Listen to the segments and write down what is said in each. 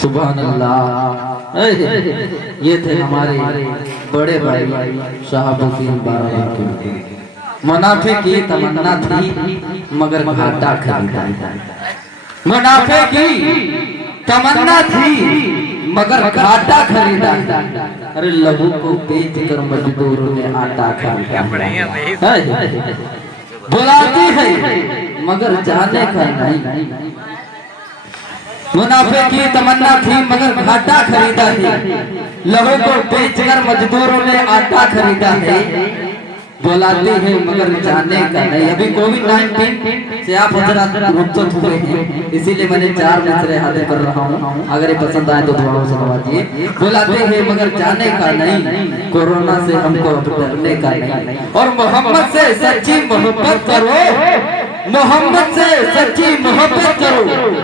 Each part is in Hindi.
सुभान अल्लाह। ये थे हमारे बड़े भाई शहाबुद्दीन बाराबंकी। मुनाफे की तमन्ना थी मगर घाटा खरीदा। मुनाफे की तमन्ना थी मगर घाटा खरीदा। अरे लहू को बेच कर मजदूरों ने आटा खरीदा। बुलाती है मगर जाने का नहीं। मुनाफे की तमन्ना थी मगर घाटा खरीदा है। लहू को बेचकर मजदूरों ने आटा खरीदा है। बुलाते हैं मगर जाने का नहीं। अभी कोविड-19 से आप हजरात रुखसत हुए हैं, इसीलिए मैंने 4 मिसरे हाथे कर रहा हूँ। अगर ये पसंद आए तो दुआओं से नवाजिए। बुलाते हैं मगर जाने का नहीं, कोरोना से हमको डरने का नहीं। और मोहम्मद से सच्ची मोहब्बत करो, मोहम्मद से सच्ची मोहब्बत करो,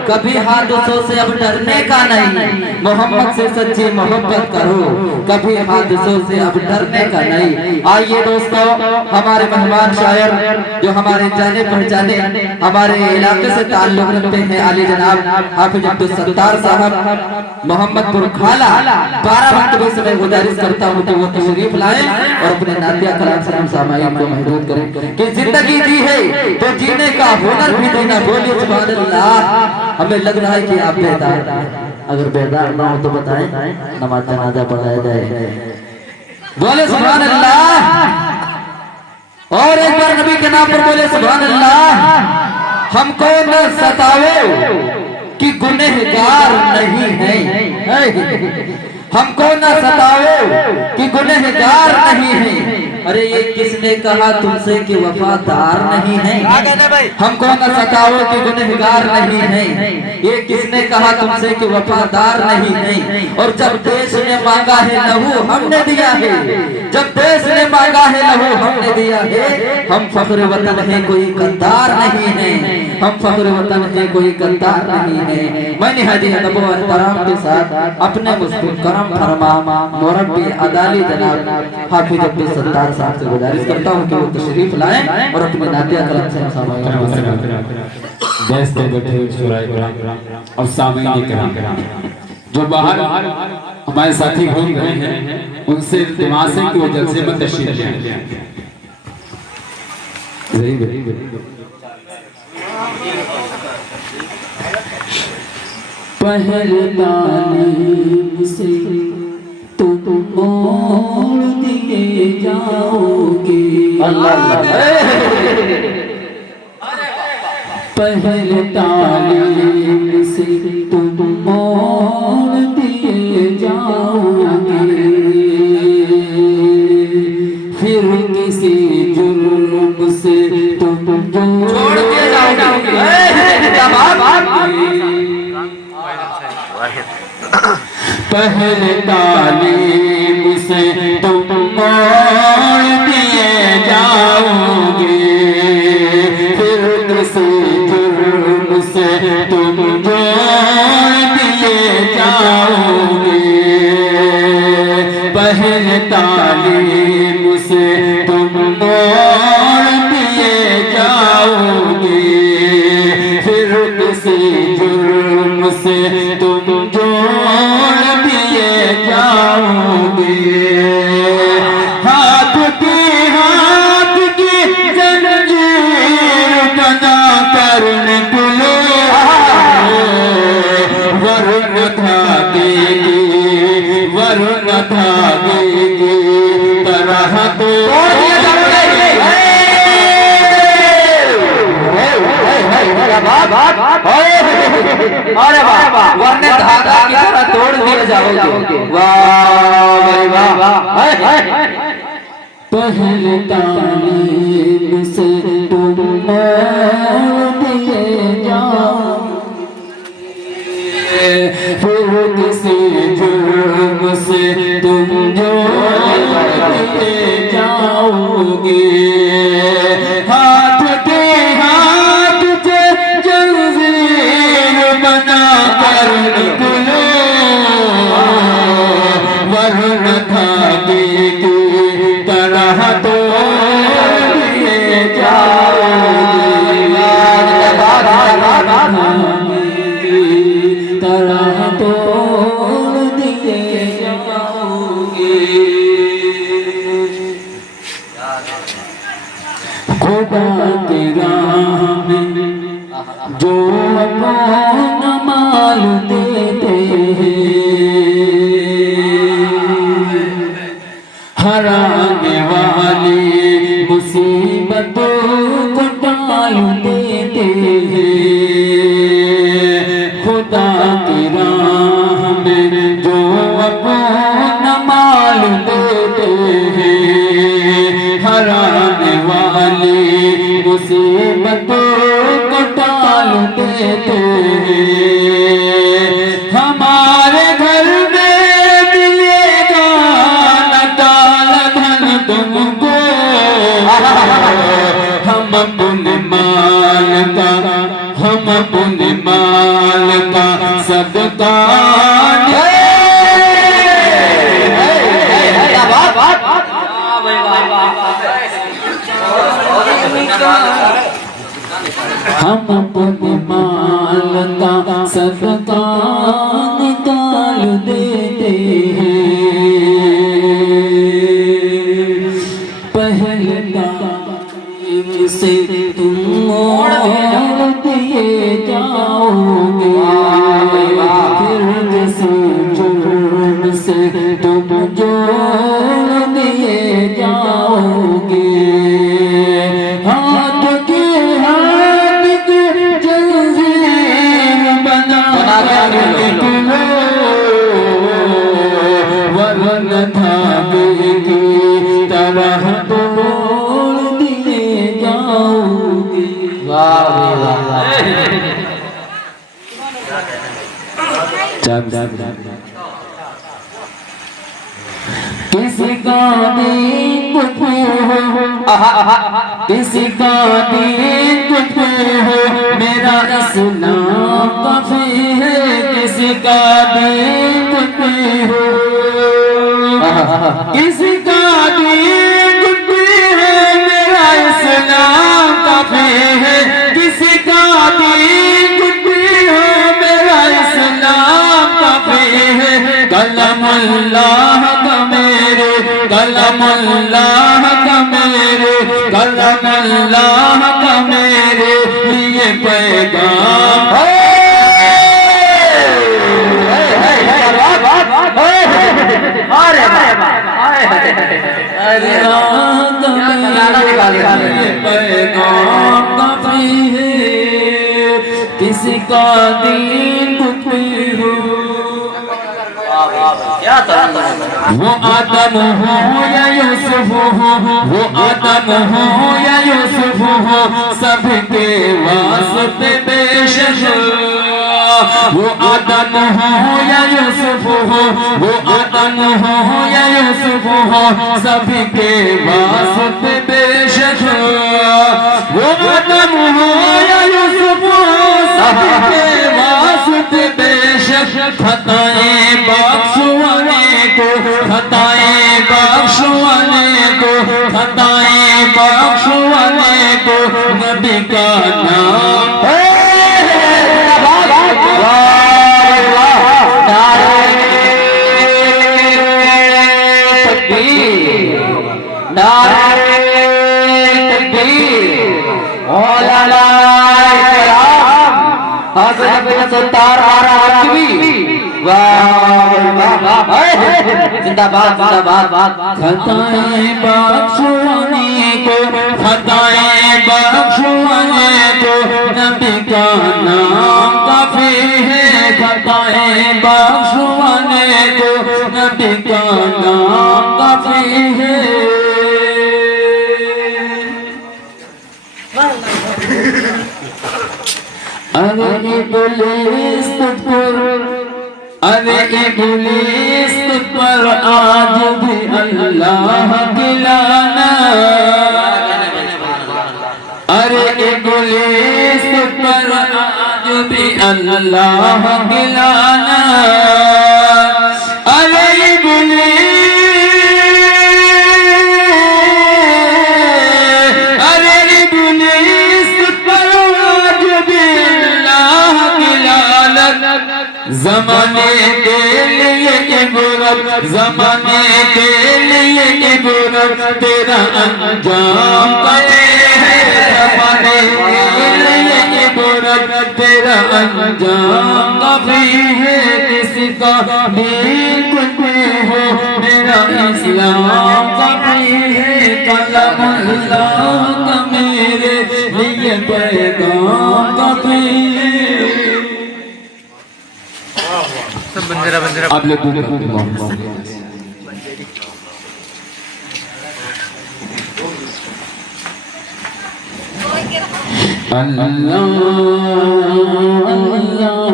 कभी हादसों से अब डरने का नहीं। मोहम्मद से सच्ची मोहब्बत करो, कभी हादसों से अब डरने का नहीं। आइए दोस्तों, हमारे मेहमान शायर जो हमारे जाने पहचाने हमारे इलाके से ताल्लुक रखते हैं, आली जनाब हाफिज अब्दुल सत्तार साहब मोहम्मदपुर खाला बाराबंकी से मैं गुजारिश करता हूँ कि वो तशरीफ लाए और अपने नातिया कलाम सलाम सामाईन को महदूद करें कि जिंदगी दी है तो जीने का हुनर भी देना। बोलिए सुभान अल्लाह। हमें लग रहा है कि आप बेदार हैं, अगर बेदार ना हो तो बताएं, नमाज जनाजा पढ़ाया जाए। बोले सुभान अल्लाह। और एक बार नबी के नाम पर बोले सुभान अल्लाह। हमको न सताओ कि गुनहगार नहीं है, हमको न सताओ कि गुनहगार नहीं है। अरे ये किसने कहा तुमसे कि वफादार नहीं है? हमको न सताओ कि गुनहगार नहीं है। ये किसने कहा तुमसे कि वफादार नहीं है? और जब देश ने मांगा है लहू हमने दिया है, जब देश ने मांगा है लहू हमने दिया है। हम फख्र वतन है, कोई गद्दार नहीं है। हम फख्र वतन है, कोई गद्दार नहीं है। मैं निहायत अदब व एहतराम के साथ अपने मुस्लिम करम फरमा मुरब्बी अदाली जनाब हाफिज अब्दुल सत्तार साहब से गुजारिश करता हूँ कि वो तशरीफ लाएं और अपने नातिया कलाम से गैस पे बैठे शुराए और सामईन किराम जो बाहर हमारे साथी घूम गए हैं, उनसे दिमाग की वजह से मैं तशरीफ लाया। पहलदानी से तुम मोड़ दिए जाओगे। पहले तालीम से तुम मोड़ दिए जाओगे, फिर किसी जुर्म से तुम जोड़ दिए जाओगे। पहले तालीम से तुम मोड़ दिए जाओगे, फिर किसी जुर्म से तुम जोड़ दिए जाओगे। पहले तालीम से तुम मोड़ दिए जाओगे, फिर किसी जुर्म से तुम जोड़ दिए जाओगे। हाथ की जंजीर बना कर निकलो, वरुण धागे वरुण धागे की तरह तोड़ दिया जाओगे। अरे वाह, वरने धागा की तरह तोड़ दिए जाओगे। वाह भाई वाह। पहले तालीम से तुम दिए जाओ, फिर किसी जुर्म से तुम दिए जाओगे। हाथ के हाथ से जंजीर बना कर निकलो, वरुण धागे की तरह तो दिए जाओगे। तरह तो दिए जाओगे। खुदा की राह में जो अपना माल देते हैं, हराने वाली मुसीबतों को टाल देते हैं। खुदा की राह में जो अपना माल देते हैं, हराने वाली मुसीबतों को टाल देते हैं। हमारे घर में मिलेगा न काला धन तुमको, हम अपने माल का सबका हम अपने माल का सदका निकाल देते हैं। पहले टाइम से तुम दिए जाओगे, फिर किसी जुर्म से तुम जोड़ दिए जाओगे। हाथ के हाथ के जंजीर बना कर निकलो, वरुण धागे की तरह तोड़ दिए जाओगे। किसी का दीन पे हो, किसी का दीन पे हो, मेरा इस्लाम काफी है। किसी का दीन पे हो, किसी का दीन पे है, मेरा इस्लाम काफी है। किसी का दीन पे हो, मेरा इस्लाम काफी है। कलम अल्लाह का मेरे, कलम अल्लाह का मेरे, कलम अल्लाह का मेरे लिए पैगाम। पैगाम काफी है। किसी का दीन कोई हो, वो आदम हो या यूसुफ हो, वो आदम हो या यूसुफ हो, सबके वास्ते बेशक। वो आदम हो या यूसुफ हो, वो आदम हो या यूसुफ हो, सबके वास्ते बेशक। वो आदम हो या यूसुफ हो, सबके वास्ते बेशक। खताएं बख्शवाने को, खताएं बख्शवाने को, खताएं बख्शवाने को नबी का नाम। हज़रत जिंदाबाद जिंदाबाद। खताएं बख्शवाने को, खताएं बख्शवाने को नबी का नाम काफी है। खताएं बख्शवाने को नबी का नाम काफी है। अरे इब्लीस तुझ पर, अरे इब्लीस तुझ पर आज भी अल्लाह की लानत। अरे इब्लीस तुझ पर आज भी अल्लाह की लानत। अरे इब्लीस, अरे इब्लीस तुझ पर आज भी अल्लाह की लानत। ज़माने के लिए इबरत, ज़माने के लिए इबरत तेरा अंजाम करे है। ज़माने के लिए इबरत तेरा अंजाम काफी है। किसी का भी कुछ हो मेरा इस्लाम काफी है। कलामुल्लाह का मेरे लिए पैगाम काफी है। सब बंजरा बंजरा आप लोग दूर करते हो। अल्लाह अल्लाह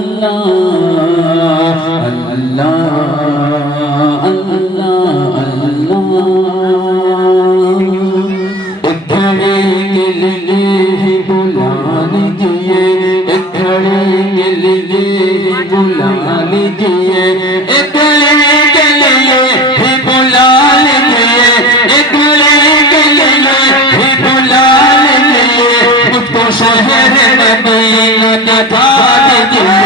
अल्लाह अल्लाह। एक घड़ी के लिए ही बुला लीजिए, एक घड़ी के लिए ही बुला लीजिए, एक घड़ी के लिए ही बुला लीजिए, एक घड़ी के लिए ही बुला लीजिए। मुझको शहर मदीना दिखा दीजिए।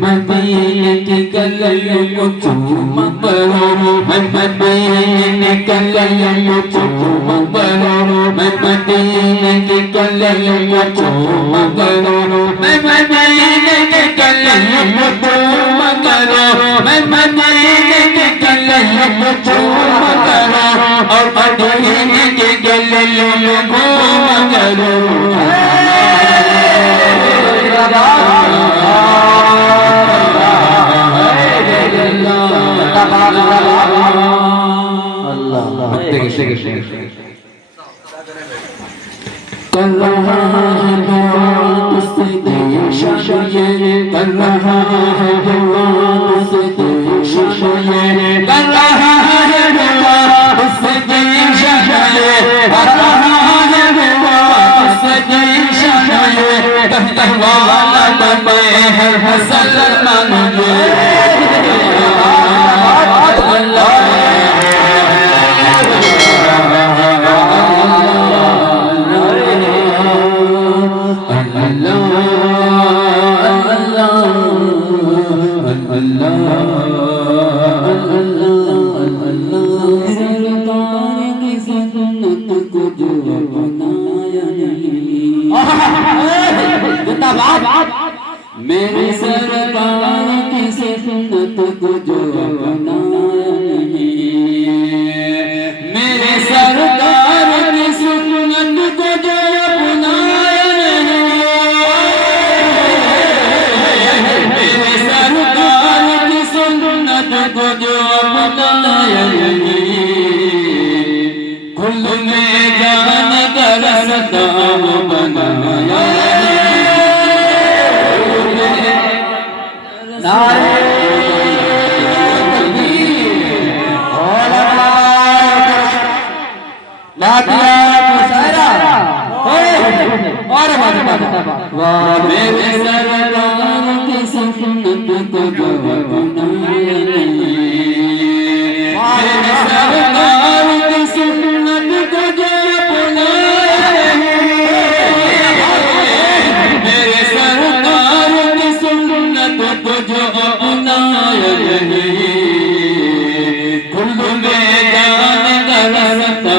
मदीने की गलियों को चूमा करो, मैं मदीने की गलियों को चूमा करो, मैं मदीने की गलियों को चूमा करो, मैं मदीने की गलियों को चूमा करो, मैं मदीने की गलियों को चूमा करो और मदीने की गलियों में घूमा करो। कर रहा है बात से देश ये, कर रहा है बात से देश ये, कर रहा है बात से देश ये, कर रहा है बात से देश ये। कहने वाला बने है मुसलमान ये। मेरे सरकार की सुन्नत को जो अपनाया नहीं, मेरे सरकार की सुन्नत को जो अपनाया नहीं, मेरे सरकार की सुन्नत को जो अपनाया नहीं, कुल में जान कर रास्ता बनाया। मेरे सरकार की सुन्नत को जो अपनाया नहीं, मेरे सरकार की सुन्नत को जो अपनाया नहीं, मेरे सरकार की सुन्नत को जो अपनाया नहीं, कुल में जान का रास्ता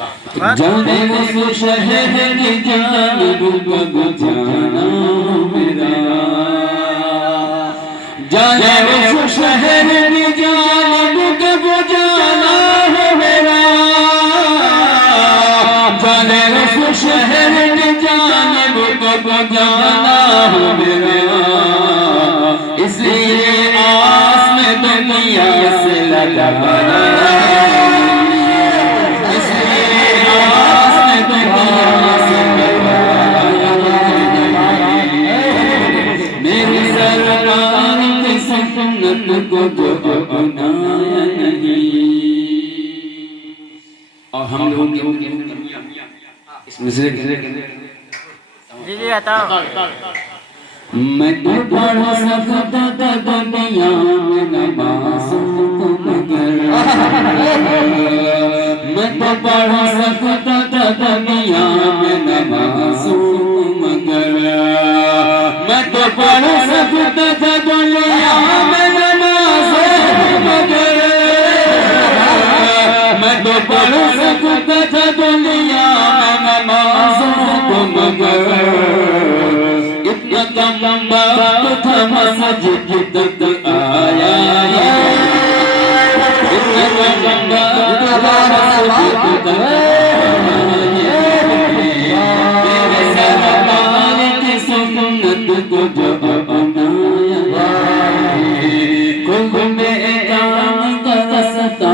जाने उस शहर की जानिब कब जाना मेरा, जाने उस शहर की जानिब कब जाना है मेरा, जाने उस शहर की जानिब कब जाना है मेरा। इसलिए आस में दुनिया से लगाना, को जो अपनाया नहीं। और हम लोग इसमें से जी जी आता मैं तो पढ़ सकता था दुनिया में नमाज़ों को मगर, मैं तो पढ़ सकता था दुनिया में नमाज़ों को मगर, मैं तो पढ़ सकता था दुनिया में पढ़ सकता था दुनिया में नमाज़ों को मगर, इतना कम वक्त था मस्जिद तक आया, इतना कम वक्त था मस्जिद तक आया। मेरे सरकार की सुन्नत को जो अपनाया, कुल में काम का रास्ता